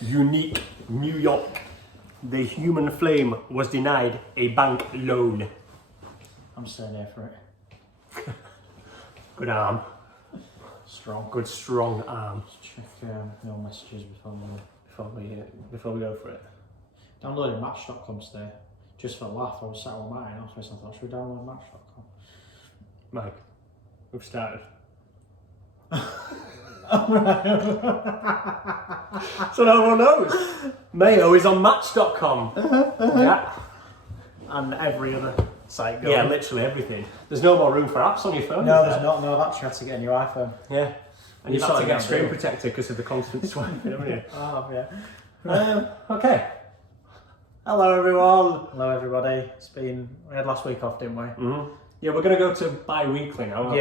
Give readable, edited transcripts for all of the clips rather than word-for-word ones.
Unique New York. The human flame was denied a bank loan. I'm staying here for it. Good arm. Strong. Good strong arm. Let's check your messages Before we go for it. Downloaded Match.com today. Just for a laugh, I was sat on my office and I thought, should we download Match.com? Mike, we've started. So no one knows. Mayo is on Match.com. Yeah. And every other site going. Yeah, literally everything. There's no more room for apps on your phone. No, is there's there? not. No, I've actually had to get a new iPhone. Yeah. And You you've had to sorted get a that screen deal. protector because of the constant swiping, haven't you? Oh, yeah. Okay. Hello everyone. Hello, everybody. We had last week off, didn't we? Mm-hmm. Yeah, we're going to go to bi-weekly now. aren't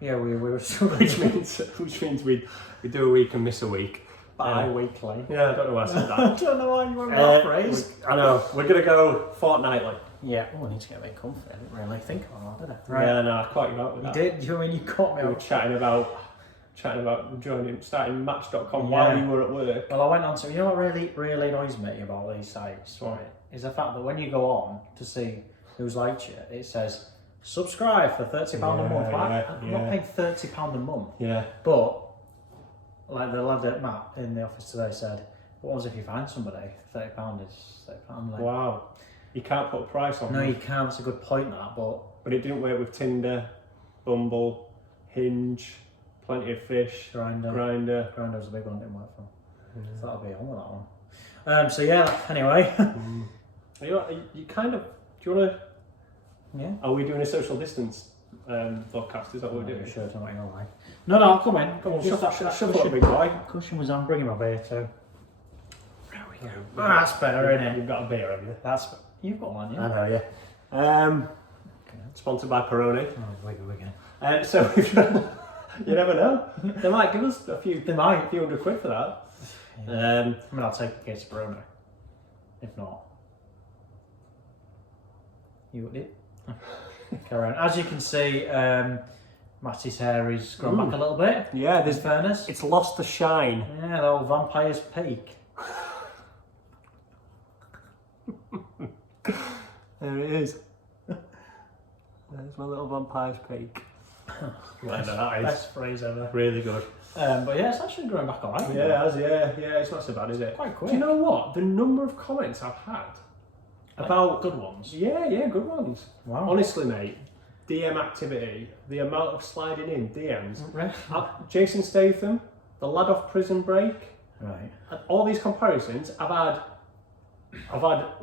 Yeah, we were Which means we do a week and miss a week. bi-weekly. Yeah, I don't know why I said that. I don't know why you went with that phrase. I know. We're going to go fortnightly. Yeah. Oh, I need to get a bit comfy. I didn't really think about that, did I? Right. Yeah, no, I caught you out with You that. did? You mean you caught me We were out? chatting about starting Match.com while you were at work. Well, I went on to, you know what really annoys me about these sites, Right. is the fact that when you go on to see who's liked you, it says, subscribe for £30 a month. Right? I'm not paying £30 a month. Yeah. But, like the lad at Matt in the office today said, what was if you find somebody? £30 is £30. Like, Wow. You can't put a price on no, them. you can't. It's a good point, that, but... But it didn't work with Tinder, Bumble, Hinge, Plenty of Fish, Grindr. Grindr was a big one, didn't work for. I thought I'd be on with that one. So yeah, anyway. Are you kind of, do you want to, Yeah. are we doing a social distance podcast? Is that what we're doing? Sure, don't know what you're like. No, I'll come in. Come on, Shove that up, big boy. cushion was on. Bring him a beer too. There we go. That's better, isn't it? You've got a beer, have you? You've got one, yeah. I know, yeah. Sponsored by Peroni. Oh, wiggle. So you never know. They might give us a few £100 for that. Yeah. I mean, I'll take a case of Corona. If not, you would it. Carry on. As you can see, Matty's hair is grown back a little bit. Yeah, In fairness. it's lost the shine. Yeah, the old vampire's peak. There it is. There's my little vampire's peak. Whatever that is. Best phrase ever. Really good. But yeah, it's actually growing back alright. Yeah, it has, yeah, it's not so bad, is it? Quite quick. Do you know what? The number of comments I've had about good ones. Yeah, good ones. Wow. Honestly, mate, DM activity, the amount of sliding in DMs. Right. Jason Statham, the lad off Prison Break, Right. all these comparisons. I've had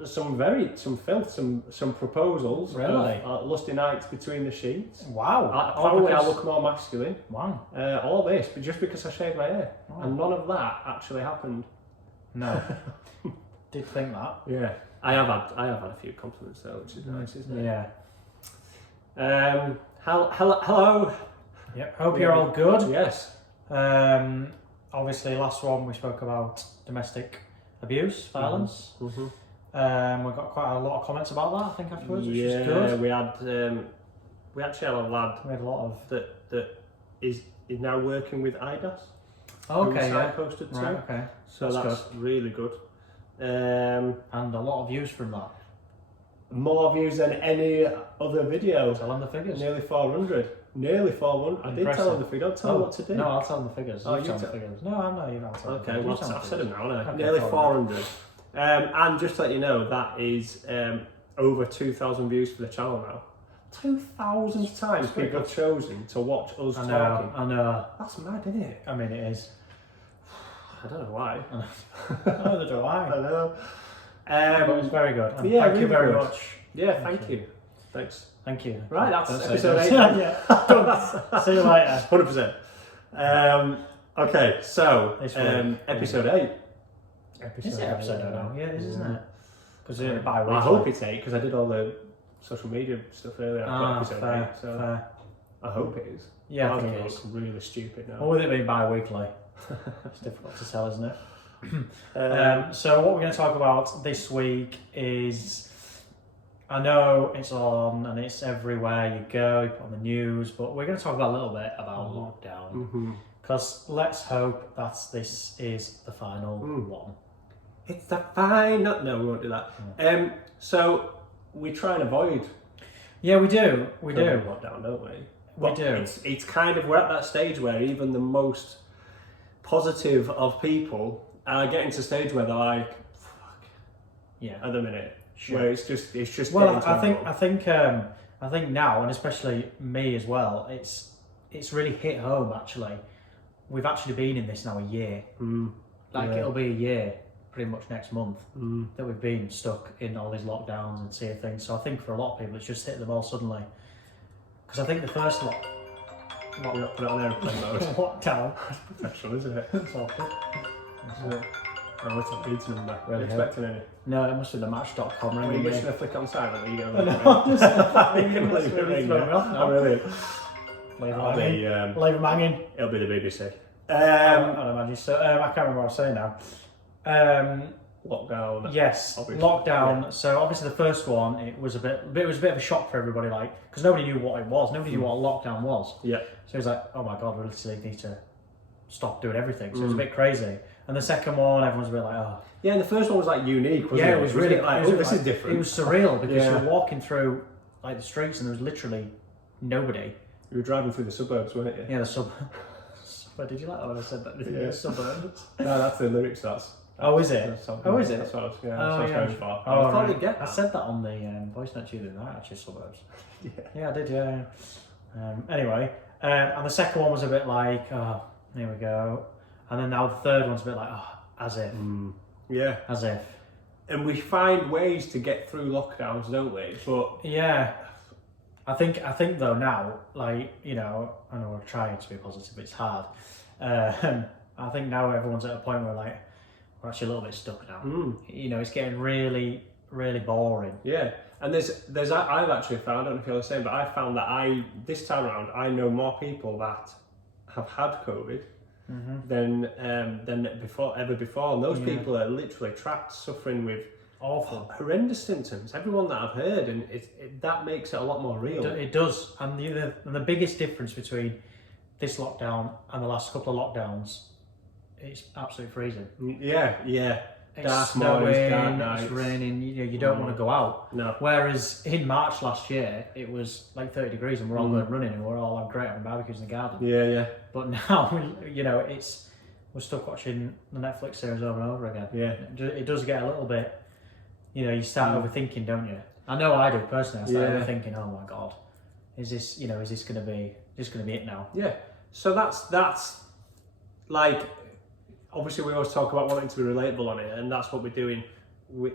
some filth, some proposals. Really? Of, lusty nights between the sheets. Wow. Apparently, I look more masculine. Wow. All this, but just because I shaved my hair, Wow. and none of that actually happened. No. Did think that. Yeah, I have had a few compliments though, which is nice, isn't it? Yeah. Hello. Yep. Hope you're all good. Yes. Obviously, last one we spoke about domestic abuse, violence. Mm-hmm. We got quite a lot of comments about that, I think, afterwards, which is good. we had. We actually had a lad We had a lot of. that is now working with IDAS. Okay, yeah. Posted to. Right, okay. So that's really good. And a lot of views from that. more views than any other video. Tell them the figures. Nearly 400. Nearly 400. I did tell them the figure. Don't tell them what to do. No, I'll tell them the figures. Oh, you tell you them the figures. No, I'm not. You're not telling Okay, them the well, figures. I've said them now, haven't I? Okay, Nearly 400. 400. And just to let you know, that is over 2,000 views for the channel now. 2,000 times people have chosen to watch us talking. I know. That's mad, isn't it? I mean, it is. I don't know why. Neither do I. I know. But it's very good. And Yeah, thank really you very good. much. Yeah, thank you. Thanks. Thank you. Right, that's Don't say episode that. 8. Yeah. See you later. 100%. Okay, so This week. episode 8. Is it episode 8 now? Yeah, it is, isn't it? Because it's by week. I hope it's 8 because I did all the social media stuff earlier. I put episode fair, 8, so fair. I hope it is. Yeah, I I'm think gonna it is. look really stupid now. Or with it being bi-weekly. It's difficult to tell, isn't it? So what we're going to talk about this week is, I know it's on and it's everywhere you go, you put on the news, but we're going to talk about a little bit about lockdown. Because let's hope that this is the final one. It's the fine. No, we won't do that. So we try and avoid. Yeah, we do. We do. Lockdown, don't we? We do. It's kind of, we're at that stage where even the most positive of people are getting to a stage where they're like, fuck. Yeah. At the minute, where it's just. Well, I think now, and especially me as well, it's really hit home. Actually, we've actually been in this now a year. It'll be a year, pretty much next month, that we've been stuck in all these lockdowns and tier things. So I think for a lot of people, it's just hit them all suddenly. Because I think the first Put it on airplane mode. lockdown. That's professional, isn't it? It's awful. Oh, what's that beats number? Really Are you expecting any? No, it must be the Match.com Are ringing you me. just going to flick on silent? Are you going No, to leave it brilliant. Leave him hanging. It'll be the BBC. I'd imagine. So I can't remember what I was saying now. Lockdown. Yes, obviously. lockdown. Yeah. So obviously the first one, it was a bit of a shock for everybody, like because nobody knew what it was. Nobody knew what a lockdown was. Yeah. So it was like, oh my god, we literally need to stop doing everything. So it was a bit crazy. And the second one, everyone's a bit like, oh. Yeah, and the first one was like unique, wasn't it? Yeah, it was really like, this is different. It was surreal because you were walking through like the streets and there was literally nobody. You were driving through the suburbs, weren't you? Yeah, the suburbs. But did you like that when I said that? Yeah. The suburbs. No, that's the lyrics. Oh, is it? That's Oh, is it? That's what I was, Oh, that's what I was yeah. going for. Oh, I thought right. you'd get I that. said that on the voice note to you the other night, actually, suburbs. Yeah. Yeah, I did, yeah. Anyway, and the second one was a bit like, oh, here we go. And then now the third one's a bit like, oh, as if. Yeah. As if. And we find ways to get through lockdowns, don't we? But yeah, I think though now, like, you know, I know we're trying to be positive, but it's hard. I think now everyone's at a point where like we're actually a little bit stuck now. You know, it's getting really, really boring. yeah, and there's I've actually found, I don't know if you're the same, but I found that this time around I know more people that have had COVID than ever before, and those people are literally trapped, suffering with Awful. horrendous symptoms. Everyone that I've heard, and that makes it a lot more real. It does, and the biggest difference between this lockdown and the last couple of lockdowns, it's absolutely freezing. Yeah. It's Dark snowing, mornings, dark nights. it's raining. You don't want to go out. No. Whereas in March last year, it was like 30 degrees, and we're all going running, and we're all great having barbecues in the garden. Yeah. But now, you know, we're stuck watching the Netflix series over and over again. Yeah. It does get a little bit. You know, you start overthinking, don't you? I know I do personally. I start overthinking. Oh my god, is this going to be it now? Yeah. So that's like, obviously we always talk about wanting to be relatable on it, and that's what we're doing. We're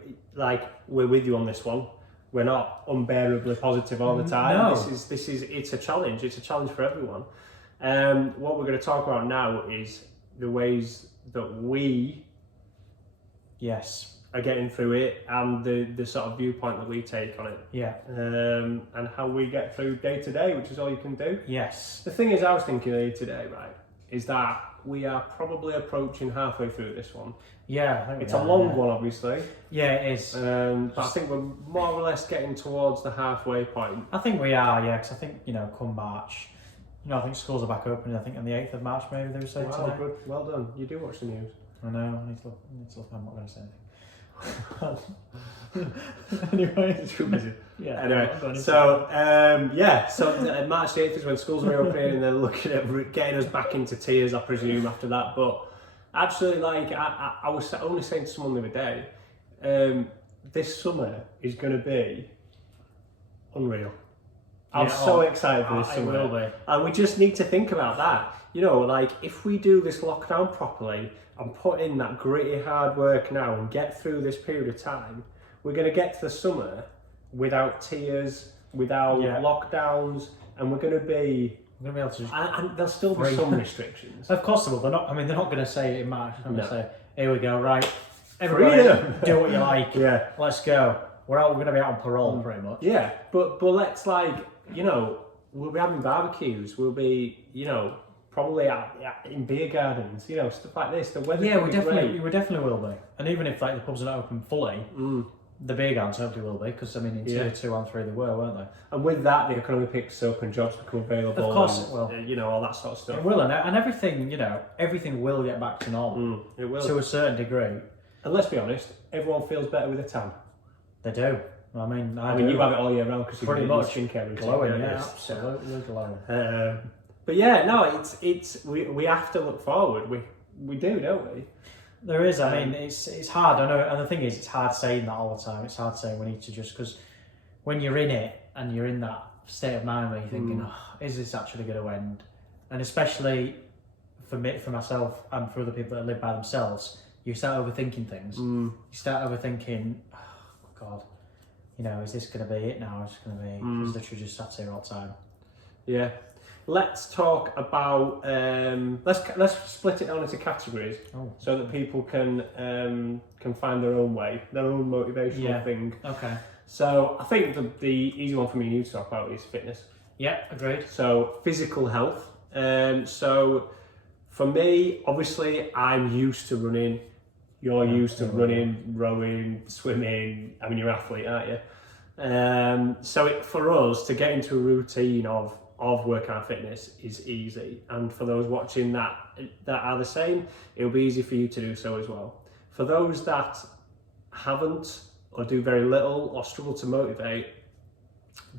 with you on this one. We're not unbearably positive all the time. No. This is it's a challenge. It's a challenge for everyone. What we're going to talk about now is the ways that we are getting through it, and the sort of viewpoint that we take on it. Yeah. And how we get through day to day, which is all you can do. Yes. The thing is, I was thinking earlier today, right, is that we are probably approaching halfway through this one. Yeah, I think It's a long one, obviously. Yeah, it is. But I think we're more or less getting towards the halfway point. I think we are, yeah, because I think, you know, come March, you know, I think schools are back open. I think on the 8th of March, maybe they were saying Wow, today. good. Well done. You do watch the news. I know. I need to look. I'm not going to say anything. Anyway, Too busy. Yeah. Anyway, so March the 8th is when schools are opening, and they're looking at getting us back into tiers, I presume, after that. But actually, like I was only saying to someone the other day, this summer is going to be unreal. I'm so excited for this summer. It will be. And we just need to think about that. You know, like if we do this lockdown properly and put in that gritty hard work now and get through this period of time, we're going to get to the summer without tiers, without lockdowns, and we're going to be able to. And there'll still be some restrictions. Of course, they will. They're not going to say it in March. They're going to say, "Here we go, right? Everybody, do what you like. Yeah, let's go. We're going to be out on parole, pretty much." Yeah, but let's, like, you know, we'll be having barbecues. We'll be, you know, probably in beer gardens, you know, stuff like this. The weather. Yeah, we definitely will be. And even if like the pubs are not open fully, the beer gardens hopefully will be, because I mean in tier 2 and 3 they were, weren't they? And with that, the economy picks up and jobs become available. Of course and, it will. You know, all that sort of stuff. It will, and everything, you know, everything will get back to normal. It will. To a certain degree. And let's be honest, everyone feels better with a tan. They do. I mean, you have it all year round because you're pretty much skincare routine. glowing. Yeah, absolutely glowing. But yeah, no, we have to look forward. We do, don't we? There is. I mean, it's hard. I know, and the thing is, it's hard saying that all the time. It's hard saying we need to just because when you're in it and you're in that state of mind where you're thinking, oh, is this actually going to end? And especially for me, for myself, and for other people that live by themselves, you start overthinking things. You start overthinking, oh God, you know, is this going to be it now? Is it going to be? Is literally just sat here all the time. Yeah. Let's talk about let's split it down into categories so that people can find their own way, their own motivational thing. Okay. So I think the easy one for me and you to talk about is fitness. Yeah, agreed. So physical health. So for me, obviously, I'm used to running. You're used to running, rowing, swimming. I mean, you're an athlete, aren't you? So for us to get into a routine of working out fitness is easy, and for those watching that are the same, it'll be easy for you to do so as well. For those that haven't or do very little or struggle to motivate,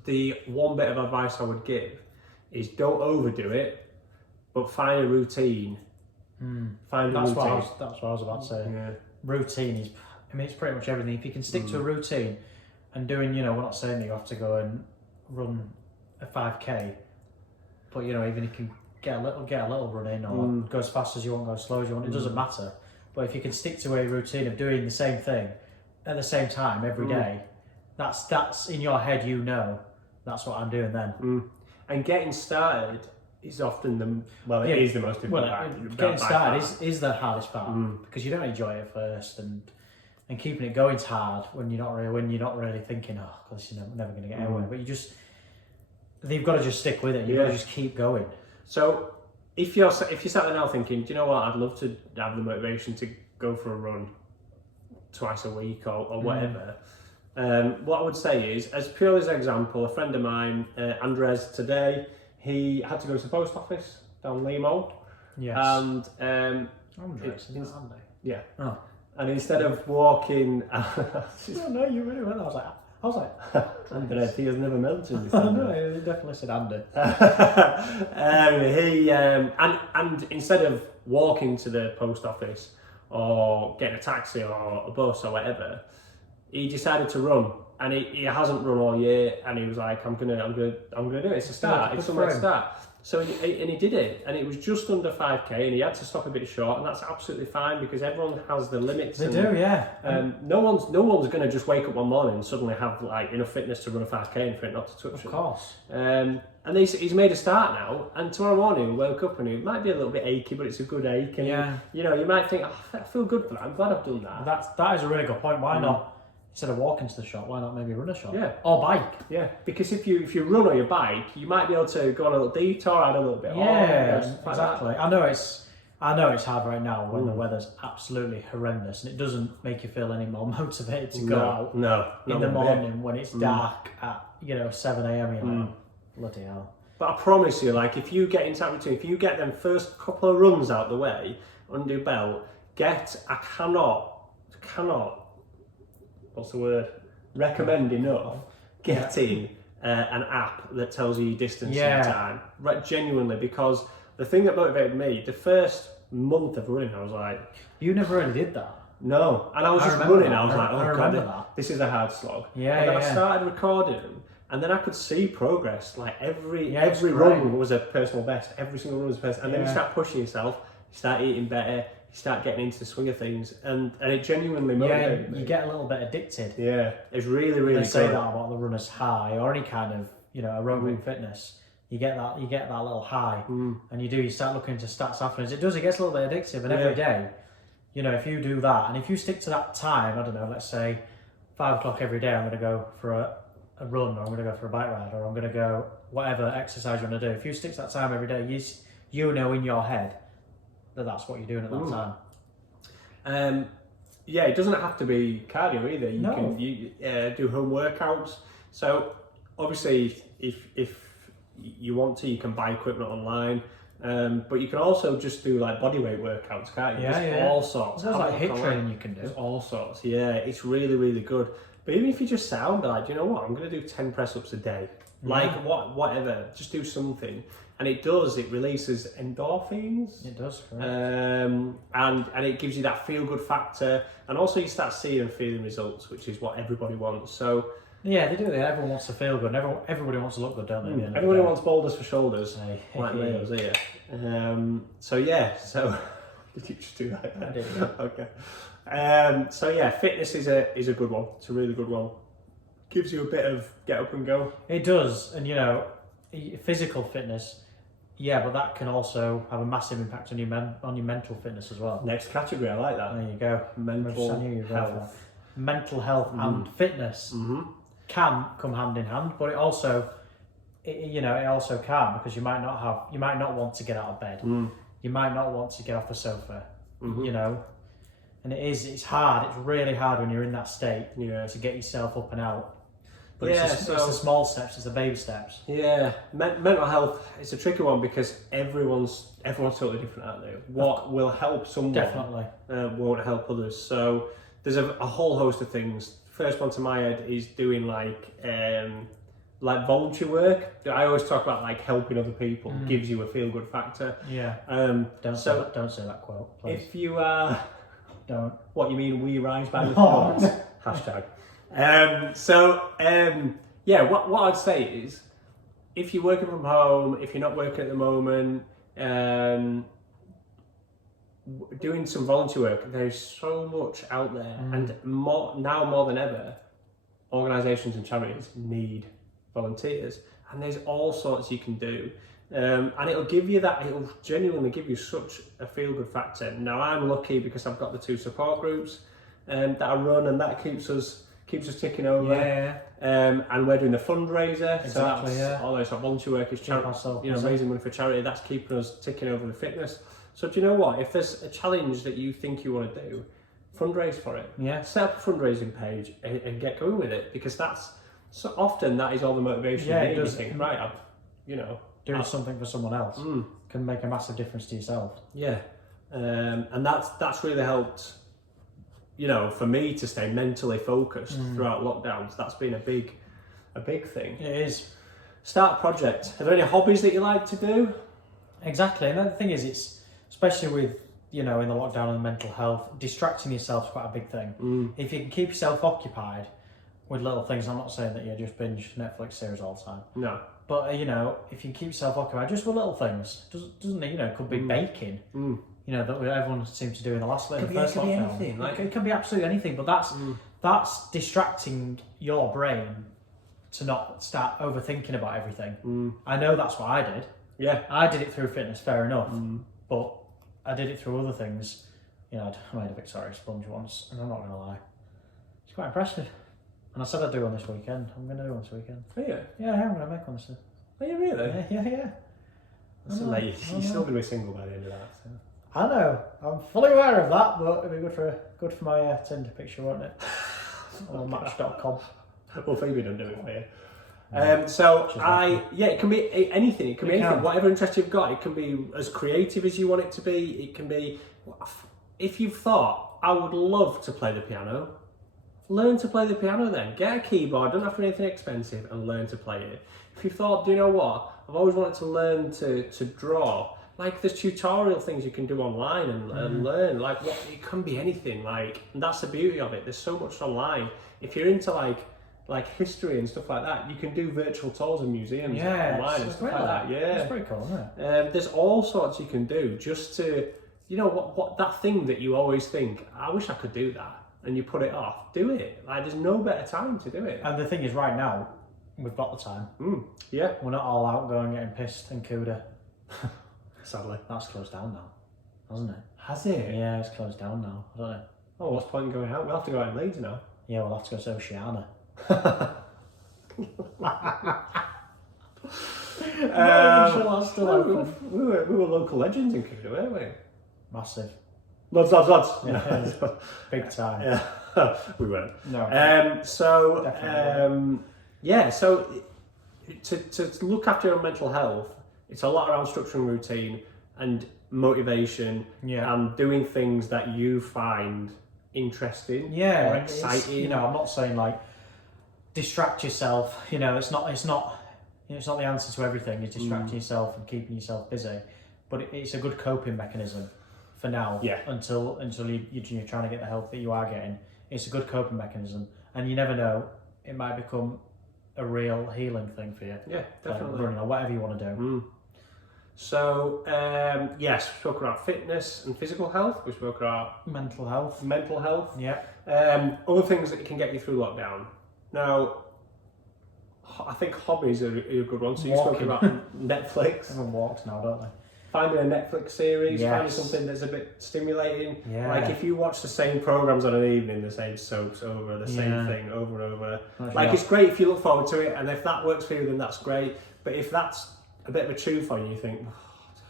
the one bit of advice I would give is don't overdo it, but find a routine. Find a routine. That's what I was about to say. Yeah. Routine is, I mean, it's pretty much everything. If you can stick to a routine and doing, you know, we're not saying that you have to go and run a 5k, but you know, even if you can get a little run in or go as fast as you want, go as slow as you want, it doesn't matter. But if you can stick to a routine of doing the same thing at the same time every day, that's in your head, you know, that's what I'm doing then. And getting started is often it is the most difficult part. Getting started is the hardest part because you don't enjoy it at first, and keeping it going is hard when you're not really thinking, oh, this is never going to get anywhere. But you've got to just stick with it. You've got to just keep going. So if you're sat there now thinking, do you know what? I'd love to have the motivation to go for a run twice a week or whatever. What I would say is, as purely as an example, a friend of mine, Andres, today, he had to go to the post office down Limo. Yes. And Andres, isn't it Andy? Yeah. Oh. And instead of walking, no, you really went. I was like, Andres, he has never mentioned this. No, he definitely said Andy. And instead of walking to the post office or getting a taxi or a bus or whatever, he decided to run. And he hasn't run all year, and he was like, I'm gonna do it. It's a start. It's somewhere to start. So he did it, and it was just under 5k, and he had to stop a bit short, and that's absolutely fine because everyone has the limits. They do, yeah. No one's gonna just wake up one morning and suddenly have like enough fitness to run a 5k and for it not to touch it. Of course. And he's made a start now, and tomorrow morning he'll wake up and it might be a little bit achy, but it's a good ache, and you know, you might think, oh, I feel good for that. I'm glad I've done that. That is a really good point. Why not? Instead of walking to the shop, why not maybe run a shop? Yeah. Or bike. Yeah, because if you run on your bike, you might be able to go on a little detour, add a little bit. Exactly. I know it's hard right now when the weather's absolutely horrendous, and it doesn't make you feel any more motivated to go out. In the morning when it's dark at 7 a.m. You're like, bloody hell. But I promise you, like if you get into that routine, if you get them first couple of runs out the way under your belt, I cannot. What's the word? Recommend enough getting an app that tells you your distance and time. Right, genuinely, because the thing that motivated me, the first month of running, I was like, you never really did that. No, and I was just running. I was like, oh god, this is a hard slog. Yeah, and then I started recording them, and then I could see progress. Like every run was a personal best. Every single run was a personal. And then you start pushing yourself, you start eating better. Start getting into the swing of things, and it genuinely motivated me. You get a little bit addicted. Yeah, it's really good. They say that about the runner's high or any kind of aerobic fitness. You get that little high, and you start looking into stats afterwards. It gets a little bit addictive, and every day, if you do that, and if you stick to that time, I don't know, let's say 5 o'clock every day, I'm going to go for a run, or I'm going to go for a bike ride, or I'm going to go whatever exercise you want to do. If you stick to that time every day, you know in your head that's what you're doing at that time. It doesn't have to be cardio either. You can do home workouts. So obviously, if you want to, you can buy equipment online. But you can also just do like body weight workouts, can't you? There's all sorts. There's like Have a HIIT look training online. you can do. There's all sorts. Yeah, it's really, really good. But even if you just sound like, you know what, I'm going to do 10 press ups a day. Like whatever, just do something. And it releases endorphins. It does, correct. And it gives you that feel good factor. And also you start seeing and feeling results, which is what everybody wants. So Yeah, they do. Everyone wants to feel good, and everybody wants to look good, don't they? everybody wants boulders for shoulders, Hey. like Leo's here. So did you just do that? I did, yeah. Okay. Fitness is a good one. It's a really good one. Gives you a bit of get up and go. It does, and physical fitness, but that can also have a massive impact on your mental fitness as well. Next category, I like that. There you go. Mental health. Mental health and fitness can come hand in hand, but it also can, because you might not want to get out of bed. You might not want to get off the sofa. And it's hard. It's really hard when you're in that state. To get yourself up and out. But it's the small steps. It's the baby steps. Yeah, mental health. It's a tricky one because everyone's totally different, aren't they? What will help someone Definitely won't help others. So there's a whole host of things. First one to my head is doing like voluntary work. I always talk about like helping other people gives you a feel good factor. Yeah. Don't say that quote, please. If you are, don't. What you mean? We rise by the thoughts. Hashtag. What I'd say is, if you're working from home, if you're not working at the moment, doing some volunteer work, there's so much out there, and more than ever, organisations and charities need volunteers, and there's all sorts you can do, and it'll genuinely give you such a feel-good factor. Now I'm lucky because I've got the 2 support groups that I run, and that keeps us ticking over. And we're doing the fundraiser. Exactly. Although it's not volunteer work, it's raising money for charity. That's keeping us ticking over the fitness. So do you know what? If there's a challenge that you think you want to do, fundraise for it. Yeah. Set up a fundraising page and get going with it, because that's so often that is all the motivation. Yeah, you it need. does. You think, right, doing something for someone else can make a massive difference to yourself. Yeah, and that's really helped. For me to stay mentally focused throughout lockdowns. That's been a big thing. It is. Start a project. Are there any hobbies that you like to do? Exactly, and the thing is, it's especially with in the lockdown and mental health, distracting yourself is quite a big thing. If you can keep yourself occupied with little things, I'm not saying that you just binge Netflix series all the time. No. But if you can keep yourself occupied just with little things, doesn't it? It could be baking. That everyone seemed to do in the first lockdown. It could be anything. It can be absolutely anything, but that's distracting your brain to not start overthinking about everything. I know that's what I did. Yeah. I did it through fitness, fair enough, but I did it through other things. I made a Victoria sponge once, and I'm not going to lie, it's quite impressive. And I said I'd do one this weekend. I'm going to do one this weekend. Are you? Yeah, I'm going to make one this weekend. Are you really? Yeah. That's late. You're still going to be single by the end of that. So. I know. I'm fully aware of that, but it'd be good for my Tinder picture, won't it? On Match.com. Well, Phoebe don't do it for you. It can be anything. It can be anything. Whatever interest you've got. It can be as creative as you want it to be. It can be. If you've thought, I would love to play the piano, learn to play the piano then. Get a keyboard, don't have to be anything expensive, and learn to play it. If you thought, do you know what? I've always wanted to learn to draw. Like there's tutorial things you can do online and learn. It can be anything. And that's the beauty of it. There's so much online. If you're into like history and stuff like that, you can do virtual tours of museums online and stuff like that. Yeah, it's pretty cool, isn't it? There's all sorts you can do just to, what that thing that you always think, I wish I could do that, and you put it off. Do it. There's no better time to do it. And the thing is, right now, we've got the time. Yeah. We're not all out going getting pissed and CUDA. Sadly. That's closed down now, hasn't it? Has it? Yeah, it's closed down now. I don't know. Oh, what's the point in going out? We'll have to go out in Leeds now. Yeah, we'll have to go to Oceania. We were local legends in Cuda, weren't we? Massive. Lots. Yeah, big time. Yeah, we weren't. No. So to look after your mental health, it's a lot around structuring routine, and motivation and doing things that you find interesting or exciting. You know, I'm not saying like distract yourself. You know, it's not the answer to everything. Is distracting yourself and keeping yourself busy, but it's a good coping mechanism for now. Yeah. Until you're trying to get the help that you are getting, it's a good coping mechanism, and you never know, it might become a real healing thing for you. Yeah, definitely. Like running or whatever you want to do. So, yes, we spoke about fitness and physical health. We spoke about mental health. Yeah. Other things that can get you through lockdown. Now, I think hobbies are a good one. So you spoke about Netflix. Everyone walks now, don't they? Finding a Netflix series, finding something that's a bit stimulating. Yeah. Like if you watch the same programmes on an evening, the same soaps over, the same thing over and over. Like it's great if you look forward to it, and if that works for you, then that's great. But if that's a bit of a chew for you, you think,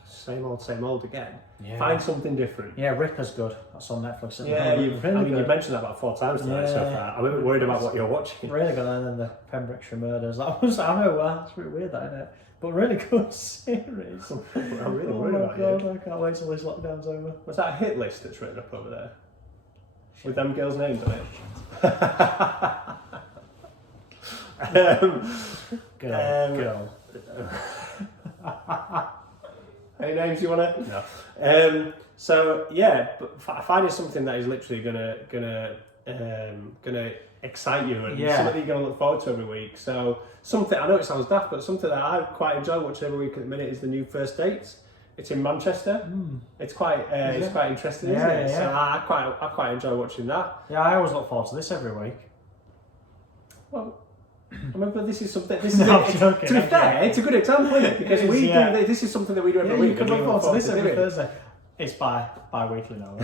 same old again. Yeah. Find something different. Yeah, Ripper's good. That's on Netflix. You've mentioned that about 4 times tonight so far. I'm a bit worried about what you're watching. Really good. And then the Pembrokeshire Murders. That was, I know, that's really weird, that, isn't it? But really good series. I'm really worried about you. Oh my God, I can't wait till this lockdown's over. Was that a hit list that's written up over there? With them girls' names on it? Girl. Any names you want to? No. So yeah, but finding something that is literally gonna excite you and something that you're gonna look forward to every week. So something, I know it sounds daft, but something that I quite enjoy watching every week at the minute is the new First Dates. It's in Manchester. It's quite interesting, isn't it? Yeah. So I quite enjoy watching that. Yeah, I always look forward to this every week. Well, I mean, but this is something. To be fair, it's a good example, isn't it? Because this is something that we do every week. You can look forward to this every Thursday. It's bi-weekly now.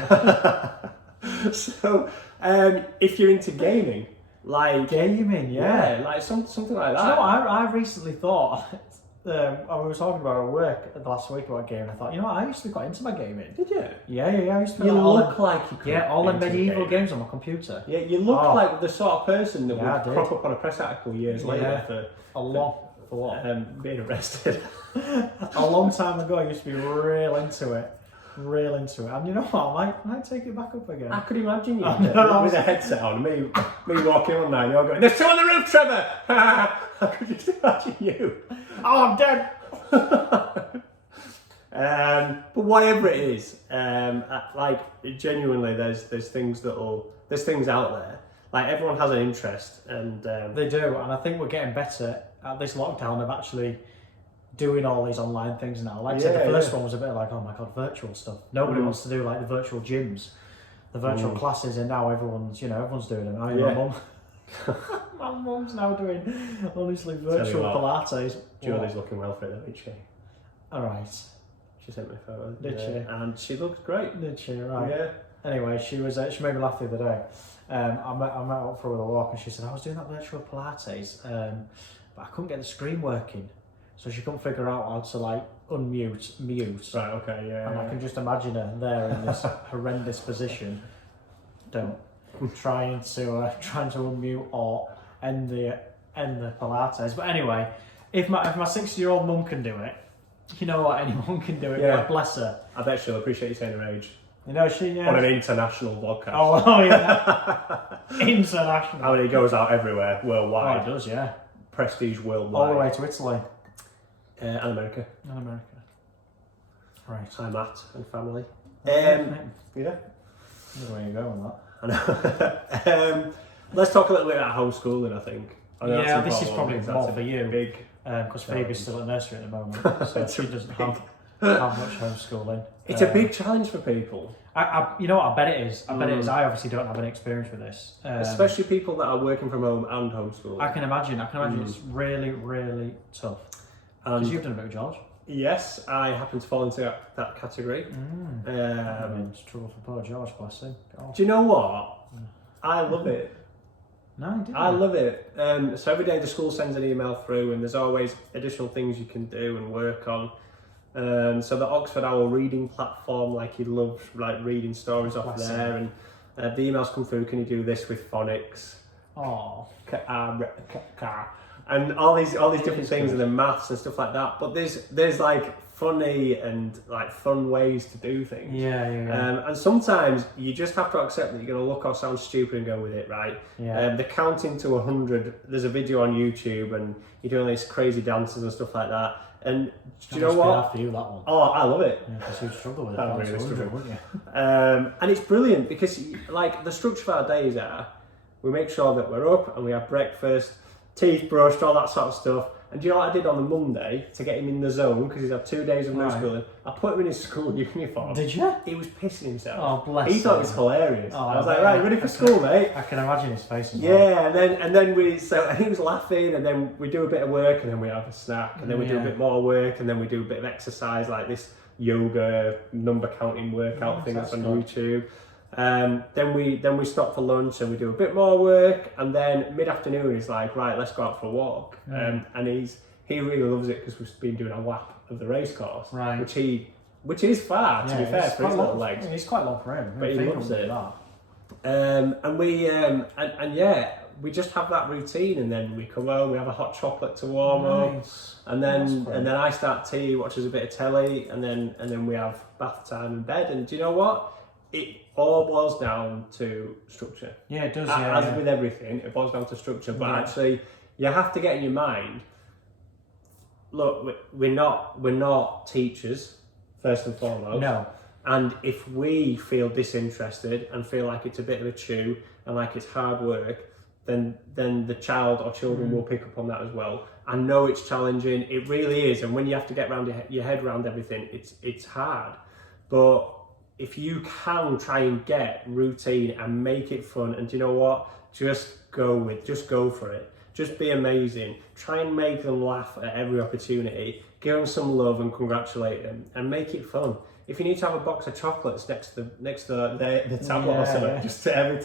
So, if you're into gaming, like gaming, like something like that. Do you know what I recently thought? We were talking about at work last week about gaming. I thought, you know what, I used to be quite into my gaming. Did you? Yeah. I used to play like you could. All the medieval games on my computer. Yeah, you look like the sort of person that would crop up on a press article years later for being arrested. A long time ago, I used to be real into it. And you know what, I might take it back up again. I could imagine you with a headset on, me walking on now, and you're going, "There's two on the roof, Trevor!" I could just imagine you. Oh, I'm dead. But whatever it is, like genuinely, there's things out there. Like everyone has an interest, and they do, and I think we're getting better at this lockdown of actually doing all these online things now. Like I said, the first one was a bit like, oh my God, virtual stuff. Nobody wants to do like the virtual gyms, the virtual classes, and now everyone's doing them. My mum's now doing, honestly, virtual Pilates. Julie's looking well fit though, isn't she? Alright. She sent me a photo. Did she? And she looked great. Did she? Right. Yeah. Anyway, she made me laugh the other day. I met up for a walk and she said, I was doing that virtual Pilates, but I couldn't get the screen working. So she couldn't figure out how to like unmute, mute. Right, okay, yeah. And I can just imagine her there in this horrendous position. Trying to unmute or end the Pilates. But anyway, if my 60-year-old mum can do it, you know what, anyone can do it. Yeah. Bless her. I bet she'll appreciate you saying her age. You know, she on an international podcast. Oh yeah, international. I mean, it goes out everywhere, worldwide. Oh, it does, yeah. Prestige worldwide. All the way to Italy. And America. Right. Hi, Matt and family. Yeah. Where you go on that? I know. Let's talk a little bit about homeschooling, I think. This is probably more for you. Big. Because Phoebe's still at nursery at the moment, so she doesn't have much homeschooling. It's a big challenge for people. You know what, I bet it is. I I obviously don't have any experience with this. Especially people that are working from home and homeschooling. I can imagine it's really, really tough. Because you've done a bit of George. Yes, I happen to fall into that category. It's trouble for poor George, bless him. God. Do you know what? I love it. No, you didn't. I love it. So every day the school sends an email through and there's always additional things you can do and work on. So the Oxford Owl reading platform, like he loves like reading stories off there, and the emails come through, can you do this with phonics? Oh. And all these different things, and the maths and stuff like that. But there's like funny and like fun ways to do things. Yeah. And sometimes you just have to accept that you're going to look or sound stupid and go with it, right? Yeah. The counting to 100, there's a video on YouTube and you're doing these crazy dances and stuff like that. And do you know what? After you, that one. Oh, I love it. Yeah, because you'd struggle with it. I really struggle. Wouldn't you? And it's brilliant because like the structure of our days are, we make sure that we're up and we have breakfast, teeth brushed, all that sort of stuff. And do you know what I did on the Monday to get him in the zone, because he's had 2 days of no schooling? I put him in his school uniform. Did you? He was pissing himself. Oh, bless He thought it was hilarious. I was like, right, ready for school, mate? I can imagine his face as well. Yeah, and then he was laughing, and then we do a bit of work, and then we have a snack, and then we do a bit more work, and then we do a bit of exercise, like this yoga number counting workout thing that's on YouTube. Then we stop for lunch and we do a bit more work, and then mid-afternoon he's like, right, let's go out for a walk. And he really loves it because we've been doing a lap of the race course, right? Which is far, to be fair, for his little legs. It's quite long for him, but he loves it. And we just have that routine, and then we come home, we have a hot chocolate to warm up, and then I start tea, watches a bit of telly, and then we have bath time and bed. And do you know what? It all boils down to structure. Yeah, it does. As with everything, it boils down to structure. But actually, you have to get in your mind. Look, we're not teachers, first and foremost. No. And if we feel disinterested and feel like it's a bit of a chew and like it's hard work, then the child or children will pick up on that as well. I know it's challenging. It really is. And when you have to get around your head around everything, it's hard. But if you can try and get routine and make it fun, and do you know what? Just go for it. Just be amazing. Try and make them laugh at every opportunity. Give them some love and congratulate them, and make it fun. If you need to have a box of chocolates next to the tablet or something, just every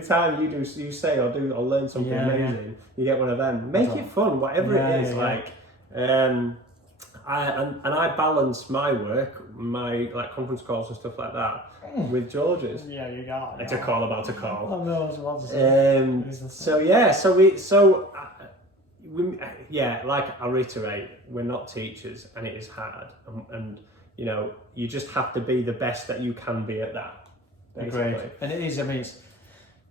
time you say or do or learn something amazing, you get one of them. Make it fun, whatever it is. I balance my work, my like conference calls and stuff like that with George's. Yeah, you got it. It's a call about a call. I know, I was about to say. Like I reiterate, we're not teachers, and it is hard, and you know, you just have to be the best that you can be at that. Basically. Agreed. And it is. I mean,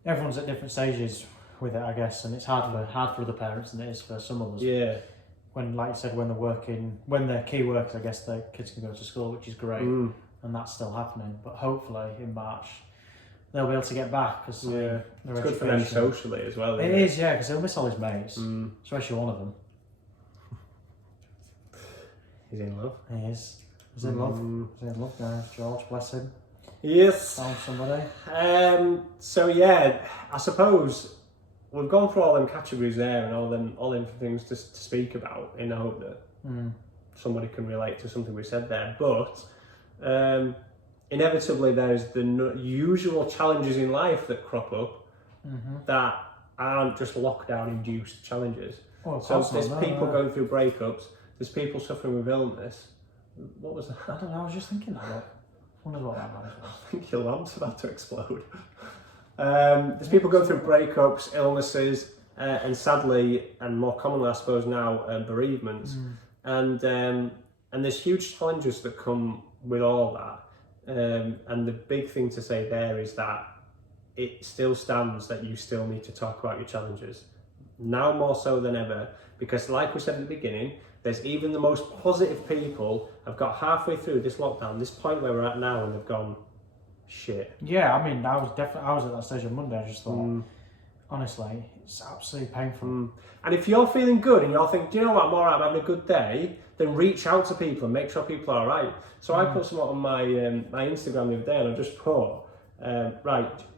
everyone's at different stages with it, I guess, and it's hard for other parents than it is for some of us. Yeah. When, like you said, when they're key workers, I guess their kids can go to school, which is great, and that's still happening. But hopefully in March they'll be able to get back, because it's good for them socially as well. It is, because he'll miss all his mates, especially one of them. He's in love. He is. He's in love. He's in love, guys. George, bless him. Yes. Found somebody. I suppose we've gone through all them categories there and all them things to speak about, in the hope that somebody can relate to something we said there. But inevitably, there's the usual challenges in life that crop up that aren't just lockdown-induced challenges. Well, so there's people going through breakups. There's people suffering with illness. What was that? I don't know. I was just thinking that. I wonder what that was. I think your lamp's about to explode. There's people going through breakups, illnesses, and sadly, and more commonly, I suppose now, bereavements. And there's huge challenges that come with all that. And the big thing to say there is that it still stands that you still need to talk about your challenges. Now more so than ever, because like we said at the beginning, there's even the most positive people have got halfway through this lockdown, this point where we're at now, and they've gone, shit. Yeah, I mean, I was at that stage on Monday. I just thought, honestly, it's absolutely painful. And if you're feeling good and you're thinking, do you know what, I'm alright, I'm having a good day, then reach out to people and make sure people are alright. So I put something on my Instagram the other day, and I just put,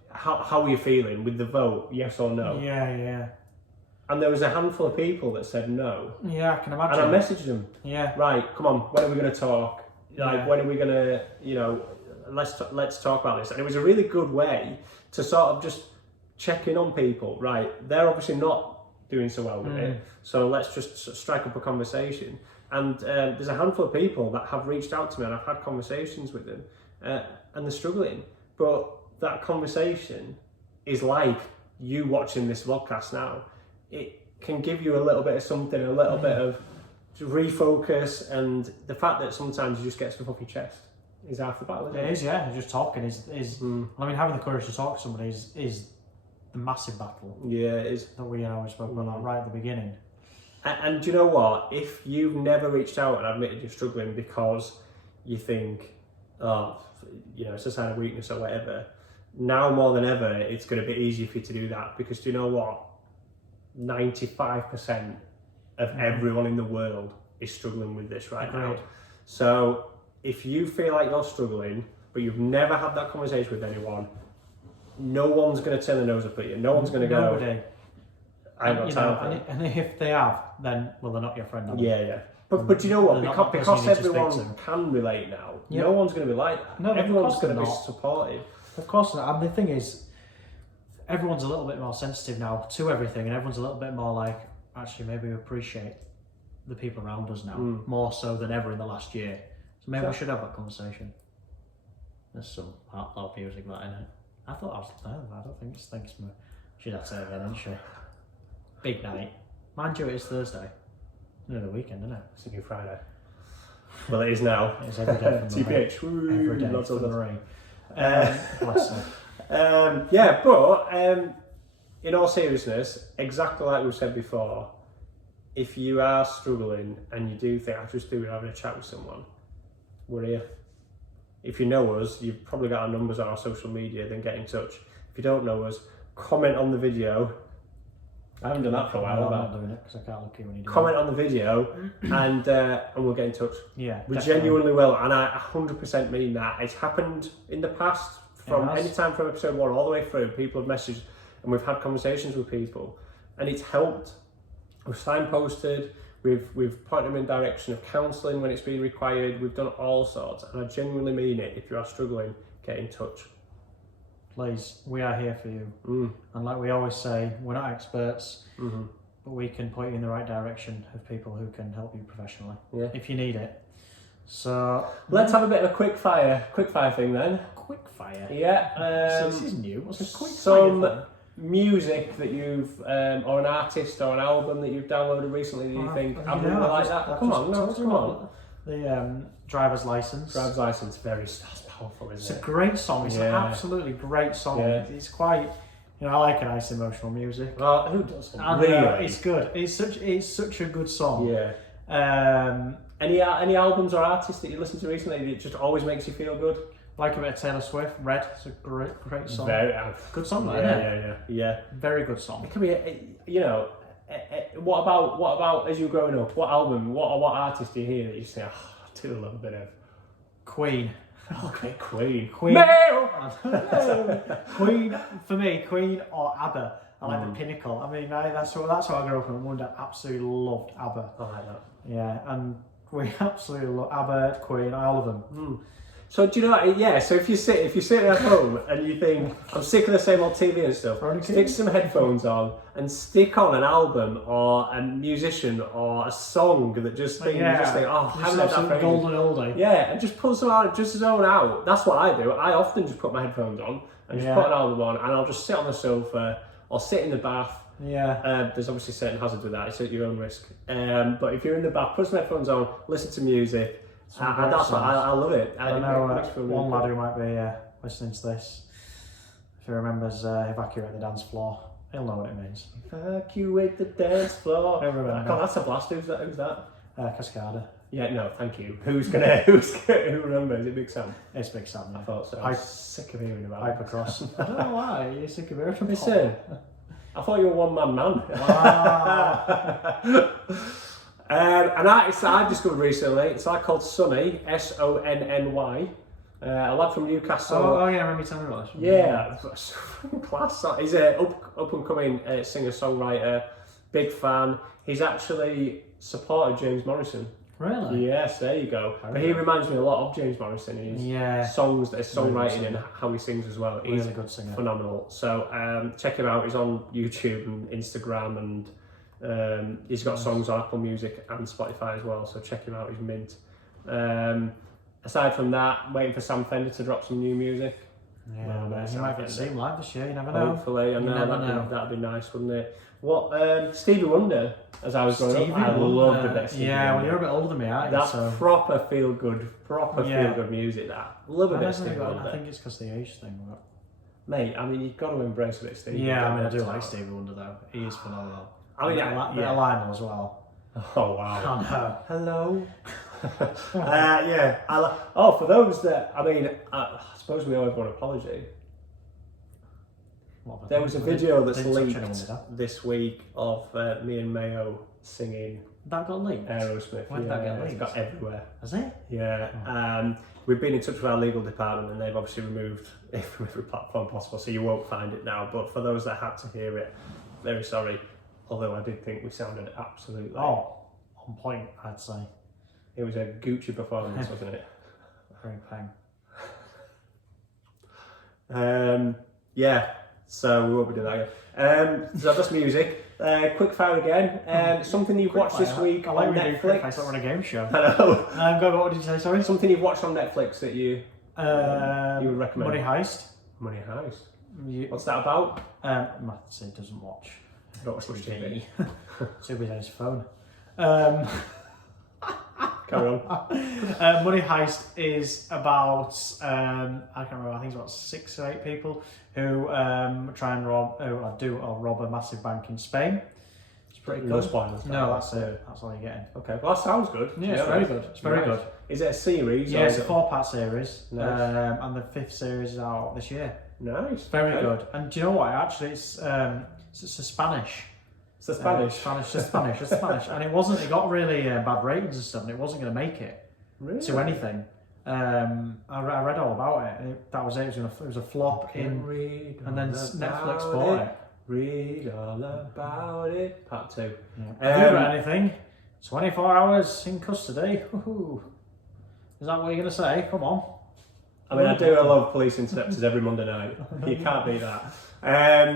how are you feeling with the vote, yes or no? Yeah. And there was a handful of people that said no. Yeah, I can imagine. And I messaged them. Yeah. Right, come on, when are we going to talk? When are we going to, let's talk about this. And it was a really good way to sort of just check in on people. Right, they're obviously not doing so well with it, so let's just strike up a conversation. And there's a handful of people that have reached out to me, and I've had conversations with them, and they're struggling. But that conversation is like you watching this vlogcast now. It can give you a little bit of something, a little bit of to refocus, and the fact that sometimes you just get stuff off your chest is half the battle, isn't it? It is, yeah. Just talking is. I mean, having the courage to talk to somebody is the massive battle. Yeah, it is. That we always spoke about that right at the beginning. And do you know what? If you've never reached out and admitted you're struggling because you think, oh, you know, it's a sign of weakness or whatever, now more than ever, it's going to be easier for you to do that, because do you know what? 95% of everyone in the world is struggling with this right now. So if you feel like you're struggling, but you've never had that conversation with anyone, no one's going to turn their nose up at you. No one's going to go, I ain't got time for it. And if they have, then, well, they're not your friend, are they? Yeah. But you know what? They're not Because the person you need to everyone speak to. can relate now, Yeah. no one's going to be like that. No, of everyone's course going to they're be not. supportive. Of course not. And the thing is, everyone's a little bit more sensitive now to everything, and everyone's a little bit more like, actually, maybe we appreciate the people around us now more so than ever in the last year. So maybe we should have that conversation. There's some heartfelt music that in it. I thought I was there. I don't think it's my. She'd have to say it again, isn't she? Big night. Mind you, it is Thursday. Near the weekend, isn't it? It's a new Friday. Well, it is now. It's every day for Marie. TPH. Every day Lots for of Marie. Bless her. Yeah, but in all seriousness, exactly like we've said before, if you are struggling and you do think, I just do having a chat with someone, we're here. If you know us, you've probably got our numbers on our social media, then get in touch. If you don't know us, comment on the video. I haven't done that for a while, I'm have I? not doing it because I can't look at you when you do Comment on the video and we'll get in touch. Yeah, We definitely. genuinely will, and I 100% mean that. It's happened in the past, from any time from episode 1 all the way through. People have messaged and we've had conversations with people, and it's helped. We've signposted, we've pointed them in direction of counselling when it's been required. We've done all sorts, and I genuinely mean it. If you are struggling, get in touch. Please, we are here for you. And like we always say, we're not experts, but we can point you in the right direction of people who can help you professionally if you need it. So let's have a bit of a quick fire thing then. Quick fire. Yeah. So this is new. What's a quick some fire thing? music that you've, or an artist or an album that you've downloaded recently that you think, I really like that. Come on. The driver's license. Driver's license, that's powerful, isn't it? It's a great song. It's an absolutely great song. Yeah. It's quite, I like a nice emotional music. Well, who doesn't? Really? It's good. It's such a good song. Yeah. Any albums or artists that you listened to recently that just always makes you feel good? Like a bit of Taylor Swift. Red. It's a great song. Good song, isn't it? Yeah. Very good song. It could be, what about as you were growing up? What album? What artist do you hear that you say, oh, I do love a bit of Queen. Oh, great Queen. Male! Queen, for me, Queen or ABBA are like the pinnacle. I mean, that's how I grew up, and my dad absolutely loved ABBA. I like that. Yeah, and we absolutely love ABBA, Queen, all of them. So do you know what? Yeah. So if you sit at home and you think I'm sick of the same old TV and stuff, stick some headphones on and stick on an album or a musician or a song that you just think, oh, I haven't had that for golden oldie. Yeah, and just pull some out, just zone out. That's what I do. I often just put my headphones on and just put an album on, and I'll just sit on the sofa or sit in the bath. Yeah. There's obviously certain hazards with that. It's at your own risk. But if you're in the bath, put some headphones on, listen to music. And that's what I love it. I know one lad who might be listening to this, if he remembers evacuate the dance floor, he'll know what it means. Evacuate the dance floor. God, that's a blast. Who's that? Cascada. Yeah, no, thank you. Who remembers? Is it Big Sam? It's Big Sam. Yeah. I thought so. I'm sick of hearing about Hypercross. I don't know why. You're sick of hearing about it. Listen, I thought you were a one-man man. Wow. An artist that I've discovered recently, it's a lad called Sonny, Sonny, a lad from Newcastle. Oh yeah, I remember you telling me about this. Yeah, class. He's a up and coming singer-songwriter, big fan. He's actually supported James Morrison. Really? Yes, there you go. But he reminds me a lot of James Morrison in his songs, his songwriting and how he sings as well. He's a good singer. Phenomenal. So check him out. He's on YouTube and Instagram, and he's got songs on Apple Music and Spotify as well. So check him out. He's mint. Aside from that, waiting for Sam Fender to drop some new music. Yeah, Well, man, that's you might get to see him live this year. You never know. Hopefully, I You know never that'd, know. that'd be nice, wouldn't it? What Stevie Wonder? As I was growing Stevie up, I Wonder. loved a bit of Stevie Yeah, well, Wonder. you're a bit older than me, aren't you? That's So proper feel good music. That love a bit of Stevie I Wonder. think it's because the age thing. But... Mate, I mean, you've got to embrace a bit of Stevie. Yeah, I mean, I do Wonder. like Stevie Wonder though. He is phenomenal. I mean, bit of Lionel as well. Oh wow. I know. Hello. Yeah. For those that, I mean, I suppose we owe everyone an apology. There was a video that's leaked this week of me and Mayo singing That got leaked? Aerosmith. When did that get leaked? It's got everywhere. Has it? Yeah. We've been in touch with our legal department and they've obviously removed it from every platform possible, so you won't find it now. But for those that had to hear it, very sorry. Although I did think we sounded absolutely... Oh, on point, I'd say. It was a Gucci performance, wasn't it? Very pang. Yeah. So we won't be doing that again. So that's music. Quick fire again. Something you've watched this week I like on when you do quick fire, Netflix. it's like we're on a game show. I know. Go, what did you say, sorry? Something you've watched on Netflix that you would recommend. Money Heist. Money Heist. What's that about? Matt doesn't watch. Don't watch much TV. Too busy on his phone. Carry on. Money Heist is about I can't remember. I think it's about 6 or 8 people who try and rob a massive bank in Spain. It's pretty No cool. spoilers. No, that's it. That's all you're getting. Okay, well that sounds good. Yeah, it's very good. It's very good. Is it a series? Yeah, it's a 4-part series. Nice. And the 5th series is out this year. Nice. Very good. And do you know what? Actually, it's a Spanish. It's the Spanish. Spanish. And it got really bad ratings and stuff, and it wasn't going to make it to anything. I read all about it, and that was it. It was a flop and then Netflix bought it. Read all about it. Part 2. Yeah. Have you read anything? 24 hours in custody. Woo-hoo. Is that what you're going to say? Come on. I mean, I love Police Interceptors every Monday night. You can't beat that.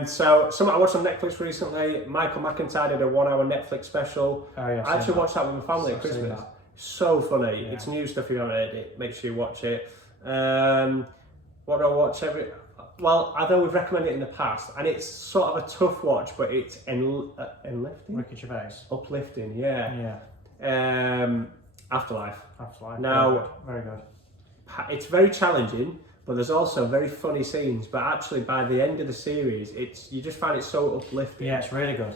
So, something I watched on Netflix recently, Michael McIntyre did a 1-hour Netflix special. Oh, yeah, I actually watched that with my family at Christmas. So funny. Yeah. It's new stuff. If you haven't heard it, make sure you watch it. What do I watch Well, I know we've recommended it in the past, and it's sort of a tough watch, but it's enlifting? Ricky Gervais. Uplifting, yeah. Afterlife. Now, very good. It's very challenging, but there's also very funny scenes. But actually, by the end of the series, you just find it so uplifting. Yeah, it's really good.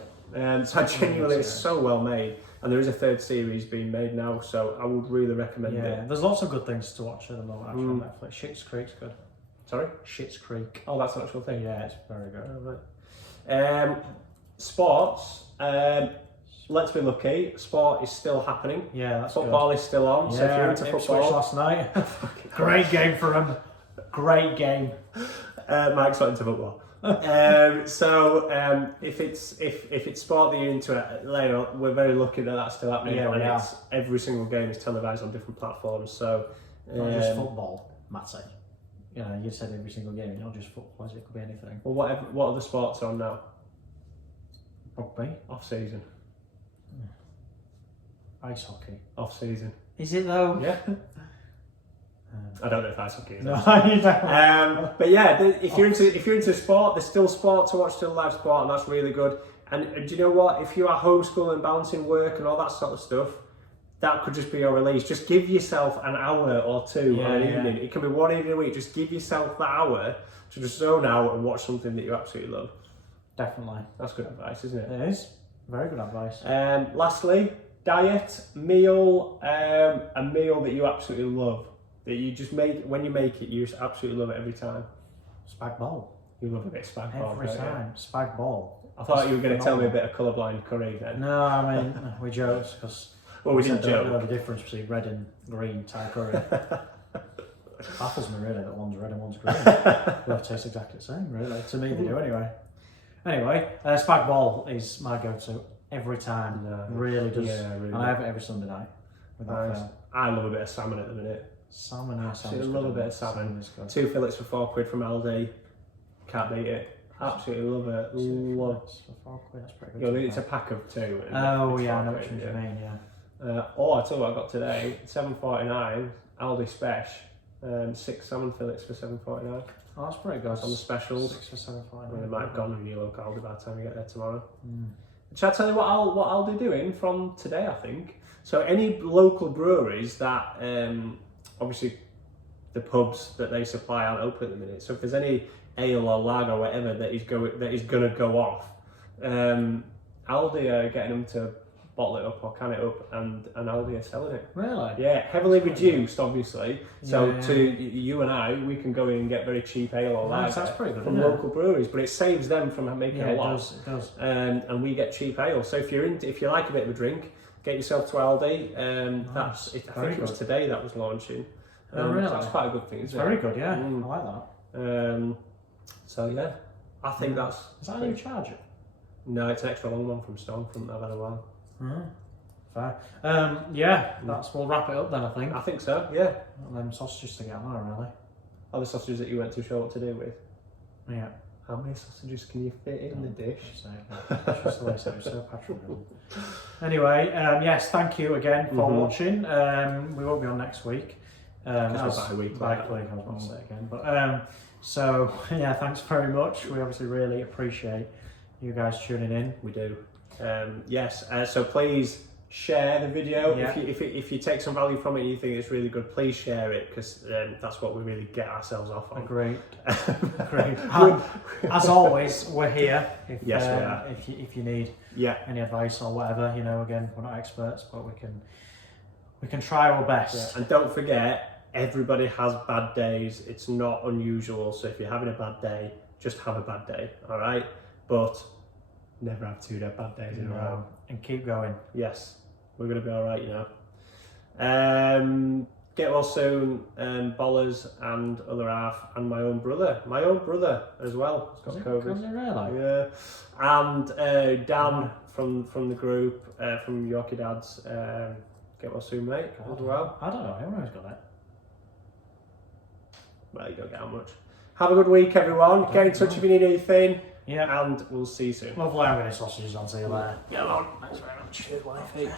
So genuinely, it's so well made. And there is a 3rd series being made now, so I would really recommend it. Yeah, there's lots of good things to watch at the moment actually on Netflix. Schitt's Creek's good. Sorry? Schitt's Creek. Oh, that's an actual thing? Yeah, it's very good. Oh, right. Sports. Let's be lucky. Sport is still happening. Yeah, that's Football is still on. Yeah, so if you're into football, last night. Great game for him. Great game. Mike's not into football. If it's sport that you're into, we're very lucky that that's still happening. Yeah, and every single game is televised on different platforms. So not just football, Matty. You know, you said every single game, not just football. It could be anything. Well, what other sports are on now? Rugby. Off season. Ice hockey. Off season. Is it though? Yeah. I don't know if ice hockey is. No, you don't. But yeah, if you're into sport, there's still sport to watch, still live sport, and that's really good. And do you know what? If you are homeschooling, balancing work, and all that sort of stuff, that could just be your release. Just give yourself an hour or two on an evening. It can be one evening a week. Just give yourself that hour to just zone out and watch something that you absolutely love. Definitely. That's good advice, isn't it? It is. Very good advice. Lastly, diet, meal, a meal that you absolutely love. That you just make, when you make it, you just absolutely love it every time. Spag bol. You love a bit of spag bol. Every time. Spag bol. I thought you were going to tell me a bit of colourblind curry then. No, I mean, we joked because we didn't joke. Know the difference between red and green Thai curry. Baffles me really that one's red and one's green. Both taste exactly the same, really. To me, they do anyway. Anyway, spag bol is my go-to every time. Really does. Yeah, really. And I have it every Sunday night. Nice. I love a bit of salmon at the minute. Salmon, I love a bit of salmon. 2 fillets for £4 from Aldi. Can't beat it. Absolutely love it. Love. For £4, that's pretty good. It's a pack of 2. Oh yeah, I know what you mean. Yeah. I tell you what I got today. £7.49 Aldi Special. 6 salmon fillets for £7.49 Oh, that's pretty good. on the specials. 6 for £7.49. I mean, they might have gone in your local Aldi by the time you get there tomorrow. Shall I tell you what I'll be doing from today, I think? So any local breweries that, obviously the pubs that they supply aren't open at the minute, so if there's any ale or lager or whatever that is going to go off, Aldi are getting them to bottle it up or can it up, and Aldi are selling it. Really? Yeah, heavily reduced, obviously. So Yeah. to you and I, we can go in and get very cheap ale or lager That's pretty good, from isn't it? local breweries, but it saves them from making a Yeah, it loss. does. And we get cheap ale. So if you like a bit of a drink, get yourself to Aldi. I think it was today that was launching. Oh, really? That's quite a good thing, It's isn't very it? good, yeah. I like that. So yeah, I think that's. Is that a new charger? No, it's an extra long one from Stormfront that I've had a while. Fair. We'll wrap it up then, I think. I think so, yeah. And then sausages to get on, really. Other sausages that you weren't too sure what to do with. Yeah. How many sausages can you fit in the dish? It's just the way so patronising. Anyway, yes, thank you again for watching. We won't be on next week. Because we're bi-weekly. Bi-weekly, I was about to say again. But so yeah, thanks very much. We obviously really appreciate you guys tuning in. We do. Yes. So please share the video. Yeah. If you take some value from it and you think it's really good, please share it, because that's what we really get ourselves off on. Agreed. As always, we're here. Yes, we are. If you need any advice or whatever, again, we're not experts, but we can try our best. Yeah. And don't forget, everybody has bad days. It's not unusual. So if you're having a bad day, just have a bad day. All right, but never have 2 bad days in a row. And keep going. Yes, we're going to be all right, Get well soon, Bollers and other half, and my own brother as well has got COVID. Is it really? Yeah, and Dan from the group, from Yorkie Dads. Get well soon, mate. As well. I don't know. Everyone's got it. Well, you don't get how much. Have a good week, everyone. Get in touch if you need anything. Yeah. And we'll see you soon. Lovely having sausages on. See you later. Get on. Thanks very much. Cheers, wifey.